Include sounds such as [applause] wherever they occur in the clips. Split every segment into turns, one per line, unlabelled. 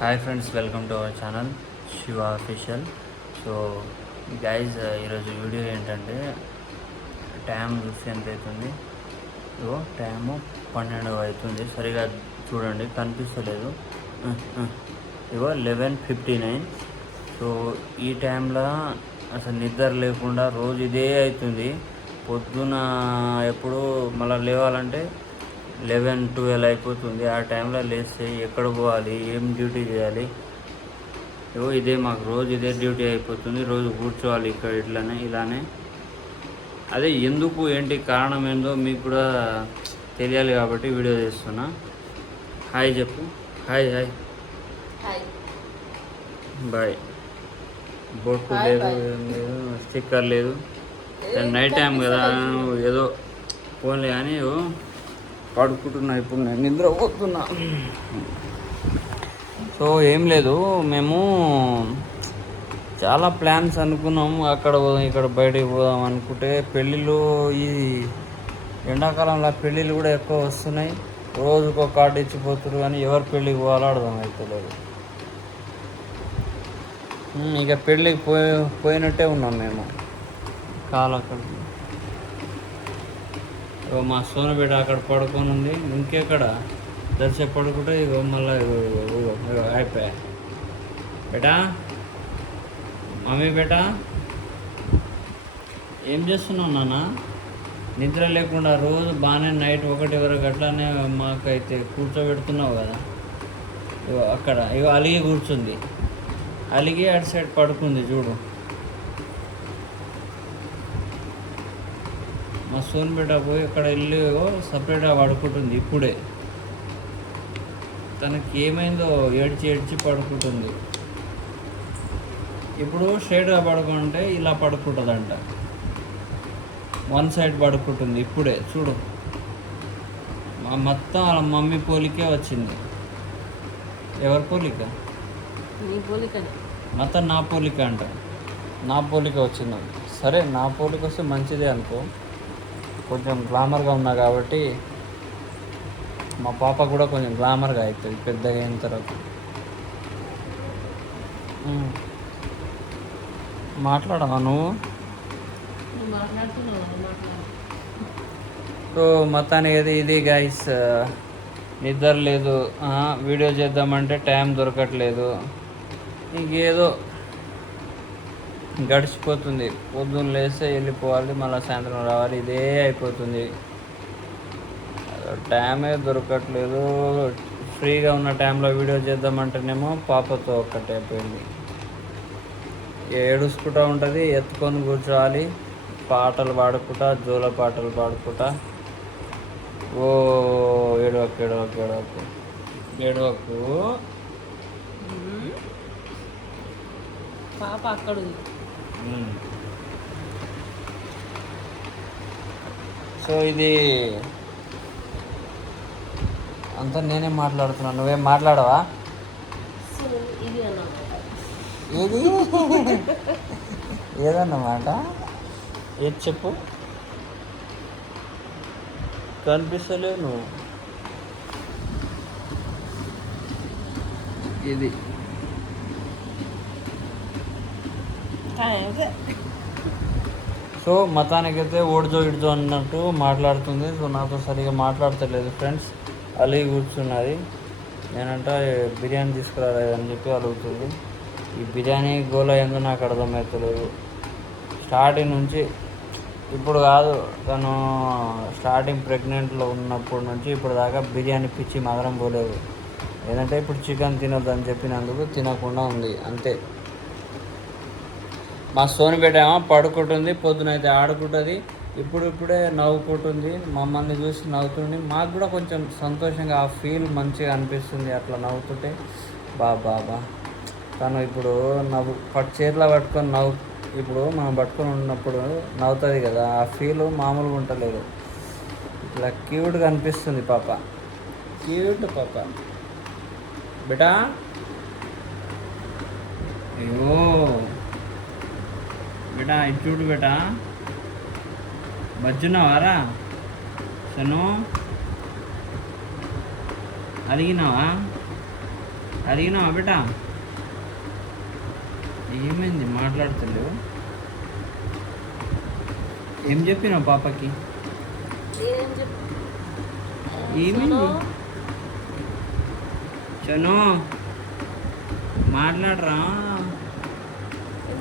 Hi friends welcome to our channel Shiva official so guys ఈరోజు video ఏంటంటే time చూసి ఎంత అవుతుంది ఇగో టైము పన్నెండు అవుతుంది. సరిగా చూడండి కనిపిస్తలేదు. ఇవో ఇగో లెవెన్ ఫిఫ్టీ నైన్ సో ఈ టైంలో అసలు నిద్ర లేకుండా రోజు ఇదే అవుతుంది. పొద్దున ఎప్పుడు మళ్ళీ లేవాలంటే లెవెన్ ట్వెల్వ్ అయిపోతుంది. ఆ టైంలో లేస్తే ఎక్కడ పోవాలి? ఏం డ్యూటీ చేయాలి? ఏవో ఇదే మాకు రోజు ఇదే డ్యూటీ అయిపోతుంది. రోజు కూర్చోవాలి ఇక్కడ ఇట్లానే ఇలానే. అదే ఎందుకు ఏంటి కారణం ఏందో మీకు కూడా తెలియాలి కాబట్టి వీడియో చేస్తున్నా. హాయ్ చెప్పు. Hi hi. బాయ్. బొట్టు లేదు. ఏం లేదు స్టిక్కర్ లేదు. నైట్ టైం కదా ఏదో ఫోన్లే కానీ ఓ. పడుకుంటున్నా ఇప్పుడు నేను నిద్ర పోతున్నా. సో ఏం లేదు. మేము చాలా ప్లాన్స్ అనుకున్నాం అక్కడ పోదాం ఇక్కడ బయటికి పోదాం అనుకుంటే పెళ్ళిళ్ళు ఈ ఎండాకాలంలో పెళ్ళిళ్ళు కూడా ఎక్కువ వస్తున్నాయి. రోజుకో కార్డు ఇచ్చిపోతున్నారు కానీ ఎవరు పెళ్ళికి పోవాలో అర్థం అవుతలేదు ఇక పెళ్ళికి పోయి పోయినట్టే ఉన్నాం మేము. కాలు అక్కడ ఇగో మా సోనబిడ్డ అక్కడ పడుకొని ఉంది ఇంకెక్కడ? దర్శ పడుకుంటే ఇగో మళ్ళీ ఇగో ఇగో ఇగో ఇగో అయిపోయా. బేటా? మమ్మీ బేటా? ఏం చేస్తున్నావు నాన్న? నిద్ర లేకుండా రోజు బాగానే నైట్ ఒకటి వరకు అట్లానే మాకైతే కూర్చోబెడుతున్నావు కదా. ఇగో అక్కడ ఇగో అలిగి కూర్చుంది. అలిగి అటు సైడ్ పడుకుంది చూడు. మా సోన్ బిడ్డ పోయి అక్కడ వెళ్ళి సపరేట్గా పడుకుంటుంది ఇప్పుడే. తనకి ఏమైందో ఏడ్చి ఏడ్చి పడుకుంటుంది. ఇప్పుడు స్ట్రైట్గా పడుకుంటే ఇలా పడుకుంటుందంట. వన్ సైడ్ పడుకుంటుంది ఇప్పుడే చూడు. మా మొత్తం వాళ్ళ మమ్మీ పోలికే వచ్చింది. ఎవరి పోలిక? మొత్తం నా పోలిక అంట. నా పోలిక వచ్చింది. సరే నా పోలిక వస్తే మంచిదే అనుకో. కొంచెం గ్లామర్గా ఉన్నా కాబట్టి మా పాప కూడా కొంచెం గ్లామర్గా అవుతుంది పెద్దగా అయిన తర్వాత. ఉమ్. మాట్లాడవా నువ్వు? సో మొత్తానికి ఇది గైస్ నిద్ర లేదు. వీడియో చేద్దామంటే టైం దొరకట్లేదు. ఇంకేదో గడిచిపోతుంది. పొద్దున్న లేస్తే వెళ్ళిపోవాలి మళ్ళీ సాయంత్రం రావాలి ఇదే అయిపోతుంది. టైమే దొరకట్లేదు. ఫ్రీగా ఉన్న టైంలో వీడియో చేద్దామంటేనేమో పాపతో ఒక్కటే అయిపోయింది ఏడుసుకుంటా ఉంటుంది ఎత్తుకొని కూర్చోవాలి పాటలు పాడుకుంటా జోల పాటలు పాడుకుంటా. ఓ ఏడవకు ఏడవకు ఏడవకు ఏడవకు.
పాప అక్కడ ఉంది
సో ఇది అంతా నేనే మాట్లాడుతున్నాను నువ్వేం మాట్లాడవా? ఏది? [laughs] ఏదన్నమాట ఏది చెప్పు? కనిపిస్తలేవు నువ్వు. ఇది. సో మతానికైతే ఓడిజో ఇడిజో అన్నట్టు మాట్లాడుతుంది. సో నాతో సరిగా మాట్లాడతలేదు ఫ్రెండ్స్. అలీ కూర్చున్నది. నేనంట బిర్యానీ తీసుకురాలేదు అని చెప్పి అడుగుతుంది ఈ బిర్యానీ గోల ఏందో నాకు అర్థమవుతలేదు స్టార్టింగ్ నుంచి ఇప్పుడు కాదు తను స్టార్టింగ్ ప్రెగ్నెంట్లో ఉన్నప్పటి నుంచి ఇప్పుడు దాకా బిర్యానీ పిచ్చి మాత్రం పోలేదు. ఏంటంటే ఇప్పుడు చికెన్ తినొద్దు అని చెప్పినందుకు తినకుండా ఉంది అంతే. మా సోని బిడ్డ ఏమో పడుకుంటుంది పొద్దునైతే ఆడుకుంటుంది ఇప్పుడు ఇప్పుడే నవ్వుకుంటుంది మమ్మల్ని చూసి నవ్వుతుంది. మాకు కూడా కొంచెం సంతోషంగా ఆ ఫీల్ మంచిగా అనిపిస్తుంది అట్లా నవ్వుతుంటే. బా బాబా తను ఇప్పుడు నవ్వు పట్టు చేతిలో పట్టుకొని నవ్వు ఇప్పుడు మనం పట్టుకొని ఉన్నప్పుడు నవ్వుతుంది కదా ఆ ఫీల్ మామూలుగా ఉంటలేదు ఇట్లా క్యూట్గా అనిపిస్తుంది పాప. క్యూట్ పాప. బేటా? అయ్యో. బేటా ఇది చూడు బేటా బజ్జున్నావారా సను అడిగినావా అడిగినావా బిడ్డ? ఏమైంది? మాట్లాడుతలేవు. ఏం చెప్పినావు పాపకి? ఏమైంది?
సోను,
చను మాట్లాడరా.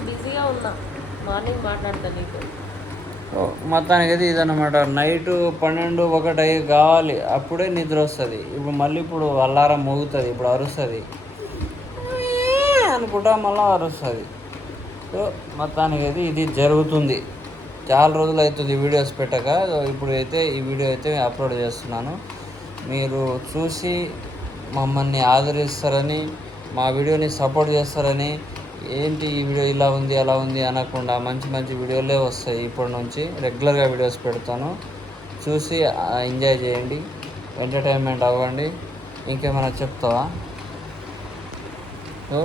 బిజీగా ఉన్నా. మార్నింగ్ మాట్లాడతా నీకు.
మొత్తానికి అయితే ఇదన్నమాట. నైట్ పన్నెండు ఒకటి అయ్యి కావాలి. అప్పుడే నిద్ర వస్తుంది. ఇప్పుడు మళ్ళీ ఇప్పుడు అల్లారం మోగుతుంది. ఇప్పుడు అరుస్తుంది. అనుకుంటా మళ్ళీ అరుస్తుంది. సో మొత్తానికి అయితే ఇది జరుగుతుంది. చాలా రోజులు అవుతుంది వీడియోస్ పెట్టక. ఇప్పుడు అయితే ఈ వీడియో అయితే అప్లోడ్ చేస్తున్నాను. మీరు చూసి మమ్మల్ని ఆదరిస్తారని మా వీడియోని సపోర్ట్ చేస్తారని ఏంటి ఈ వీడియో ఇలా ఉంది అలా ఉంది అనకుండా మంచి మంచి వీడియోలే వస్తాయి. ఇప్పటి నుంచి రెగ్యులర్గా వీడియోస్ పెడతాను. చూసి ఎంజాయ్ చేయండి. ఎంటర్టైన్మెంట్ అవ్వండి. ఇంకేమైనా చెప్తావా? సో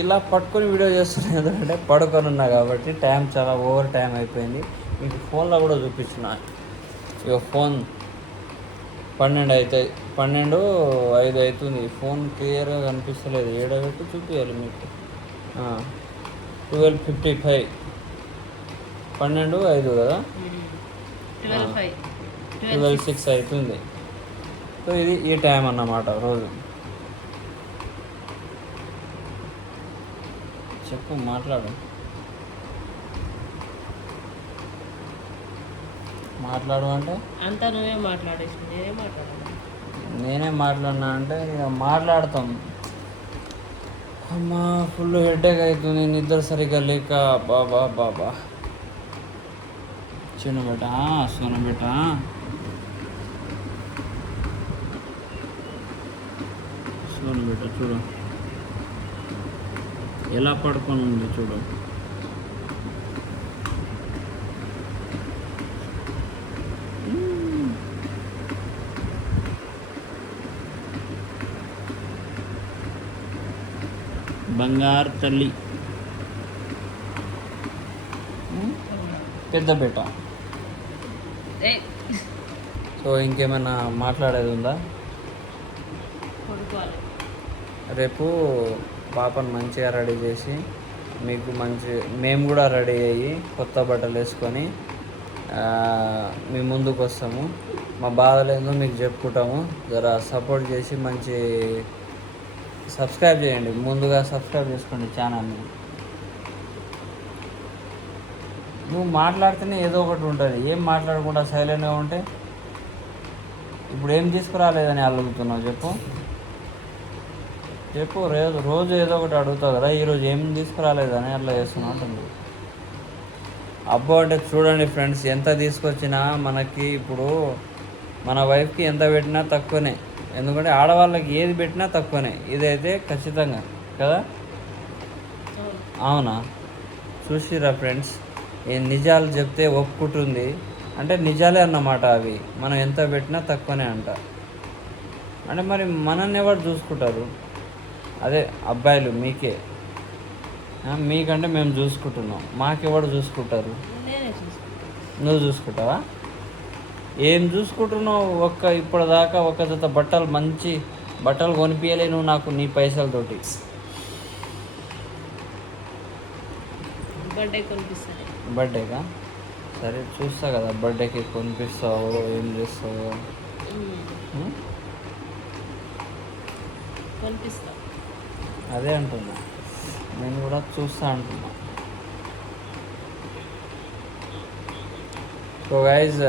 ఇలా పట్టుకొని వీడియో చేస్తున్నాను ఎందుకంటే పడుకొని ఉన్నా కాబట్టి టైం చాలా ఓవర్ టైం అయిపోయింది. మీకు ఫోన్లో కూడా చూపించిన ఇక ఫోన్ పన్నెండు అవుతాయి పన్నెండు ఐదు అవుతుంది. ఫోన్ క్లియర్గా కనిపిస్తలేదు. ఏడబెట్టి చూపించాలి మీకు. Twelve fifty five. పన్నెండు ఐదు కదా?
ట్వెల్వ్
సిక్స్ అవుతుంది. సో ఇది ఈ టైం అన్నమాట రోజు. చెప్పు మాట్లాడు. మాట్లాడు అంటే?
అంతా నువ్వే మాట్లాడేసి నేనే మాట్లాడాలి
నేనే మాట్లాడినా అంటే ఇక మాట్లాడతాం. అమ్మా ఫుల్ హెడ్డేక్ అవుతుంది నిద్ర సరిగ్గా లేక బాబా బాబా చిన్న బేట సోన బిడ్డ. సోన బిడ్డ చూడు. ఎలా పడుకొని ఉంది చూడు. బంగారు తల్లి. పెద్ద బేట
ఏ.
సో ఇంకేమైనా మాట్లాడేది ఉందా? రేపు పాపను మంచిగా రెడీ చేసి మీకు మంచి మేము కూడా రెడీ అయ్యి కొత్త బట్టలు వేసుకొని ఆ, మీ ముందుకు వస్తాము మా బాధలేందో మీకు చెప్పుకుంటాము. జర సపోర్ట్ చేసి మంచి సబ్స్క్రైబ్ చేయండి. ముందుగా సబ్స్క్రైబ్ చేసుకోండి ఛానల్ని. నువ్వు మాట్లాడితేనే ఏదో ఒకటి ఉంటుంది. ఏం మాట్లాడకుండా సైలెంట్గా ఉంటే ఇప్పుడు ఏం తీసుకురాలేదని అడుగుతున్నావు చెప్పు. చెప్పు రోజు రోజు ఏదో ఒకటి అడుగుతావు కదా ఈరోజు ఏం తీసుకురాలేదని అట్లా చేస్తున్నావు అంటుంది. అబ్బో అంటే చూడండి ఫ్రెండ్స్ ఎంత తీసుకొచ్చినా మనకి ఇప్పుడు మన వైఫ్కి ఎంత పెట్టినా తక్కువనే. ఎందుకంటే ఆడవాళ్ళకి ఏది పెట్టినా తక్కువనే. ఇదైతే ఖచ్చితంగా. కదా?
అవును.
చూసిరా ఫ్రెండ్స్ ఈ నిజాలు చెప్తే ఒప్పుకుంటుంది. అంటే నిజాలే అన్నమాట అవి. మనం ఎంత పెట్టినా తక్కువనే అంట. అంటే మరి మనల్ని ఎవరు చూసుకుంటారు? అదే అబ్బాయిలు మీకే. మీకంటే మేము చూసుకుంటున్నాం. మాకెవడు చూసుకుంటారు? నువ్వు చూసుకుంటావా? ఏం చూసుకుంటున్నావు? ఒక్క ఇప్పటిదాకా ఒక జత బట్టలు మంచి బట్టలు కొనిపించలే నువ్వు నాకు నీ పైసలతోటి. బర్త్డేకా? సరే చూస్తా కదా బర్త్డేకి కొనిపిస్తావు ఏం చేస్తావు. అదే అంటున్నా. నేను కూడా చూస్తా అంటున్నా. So guys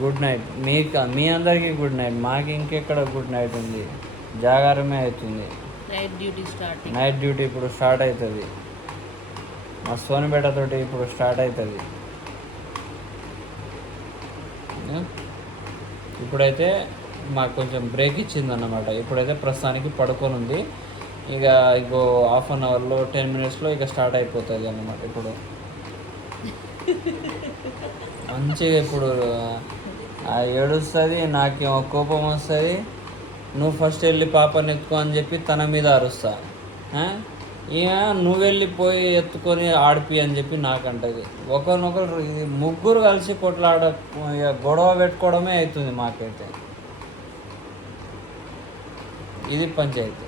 good night. మీకు మీ అందరికీ గుడ్ నైట్. మాకు ఇంకెక్కడ గుడ్ నైట్ ఉంది? జాగారమే అవుతుంది.
Night duty starting.
Night duty ఇప్పుడు స్టార్ట్ అవుతుంది. మా సోనిపేట తోటి ఇప్పుడు స్టార్ట్ అవుతుంది. ఇప్పుడైతే మాకు కొంచెం బ్రేక్ ఇచ్చింది అన్నమాట ఇప్పుడైతే ప్రస్తుతానికి పడుకొని ఉంది ఇక ఇంకో హాఫ్ అన్ అవర్లో టెన్ మినిట్స్లో ఇక స్టార్ట్ అయిపోతుంది అన్నమాట ఇప్పుడు. మంచిగా ఇప్పుడు ఆ ఏడుస్తుంది నాకేమో కోపం వస్తుంది. నువ్వు ఫస్ట్ వెళ్ళి పాపని ఎత్తుకో అని చెప్పి తన మీద అరుస్తా. ఇక నువ్వు వెళ్ళిపోయి ఎత్తుకొని ఆడిపి అని చెప్పి నాకంటది. ఒకరినొకరు ఇది ముగ్గురు కలిసి కొట్లాడ ఇక గొడవ పెట్టుకోవడమే అవుతుంది మాకైతే. ఇది పంచాయతీ.